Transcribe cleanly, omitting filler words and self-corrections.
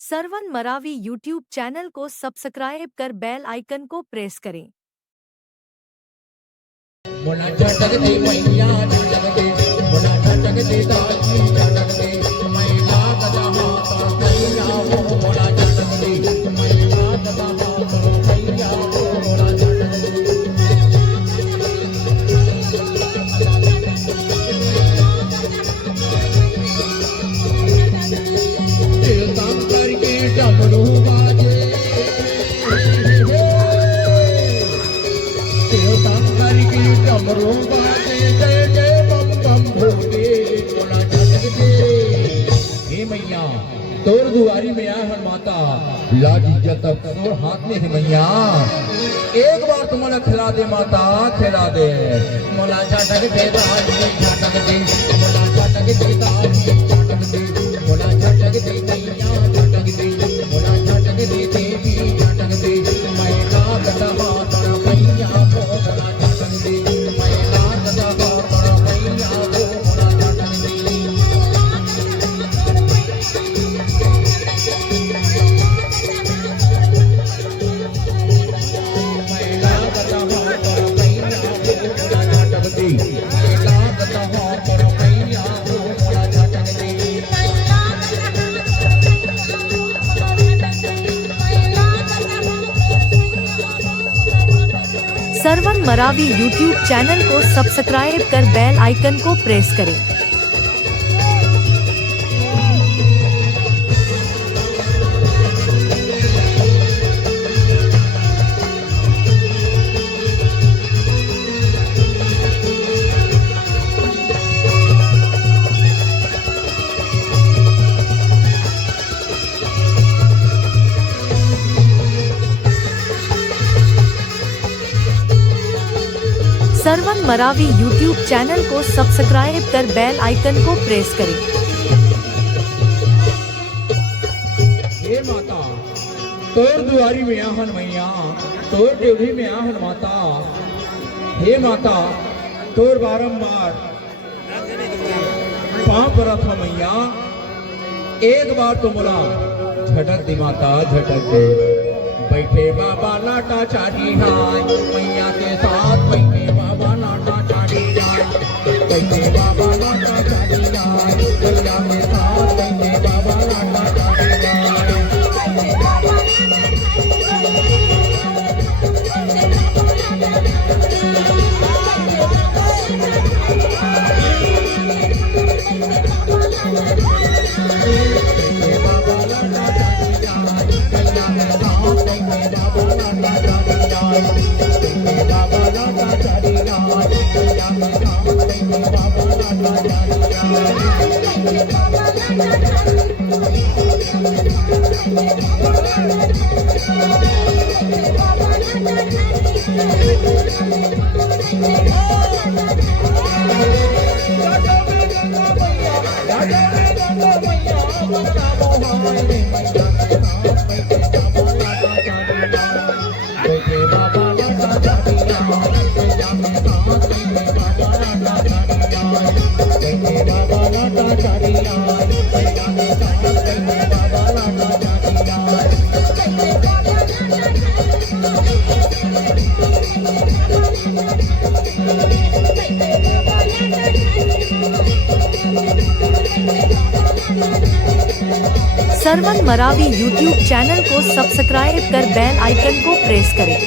Sarwan Maravi YouTube channel को subscribe कर bell icon को प्रेस करें। मोला झटकते मैया झटकते मोला झटकते दादी झटकते मैला कदा हाथ कैया हो मोला झटकते मैला कदा हाथ कैया हो मोला झटकते दिल काम करके डमरू बाजे डमरू बाजे जय जय बम बम भोले मोला झटकते। हे मैया तोर दुआरी में आ हर माता लाज इज्जत तोर हाथ में है मैया एक बार तुम मोला खिला दे माता खिला दे मोला झटकते दादी झटकते मोला झटकते दादी झटकते मोला झटकते मैया झटकते मोला झटकते देवी झटकते मैला कदा हाथ मैया हो मोला झटकते मैला कदा हाथ मैया हो मोला झटकते मैला कदा हाथ मैया हो मोला झटकते मैला कदा हाथ मैया हो मोला झटकते। सरवन मरावी यूट्यूब चैनल को सब्सक्राइब कर बेल आइकन को प्रेस करें। सरवन मरावी यूट्यूब चैनल को सब्सक्राइब कर बेल आइकन को प्रेस करें। हे माता तोर दुआरी में आहन मैया तोर देवरी में आहन माता हे माता तोर बारंबार पाँव परत हो मैया एक बार तो मोला झटक दी माता झटक दे बैठे बाबा लाटा चारी हाय मैया के साथ बैठे बाबा लाटा चारी हाय बैठे बाबा लाटा चारी हाय मैया के साथ बैठे बाबा लाटा चारी हाय सरवन मरावी यूट्यूब चैनल को सब्सक्राइब कर बेल आइकन को प्रेस करें।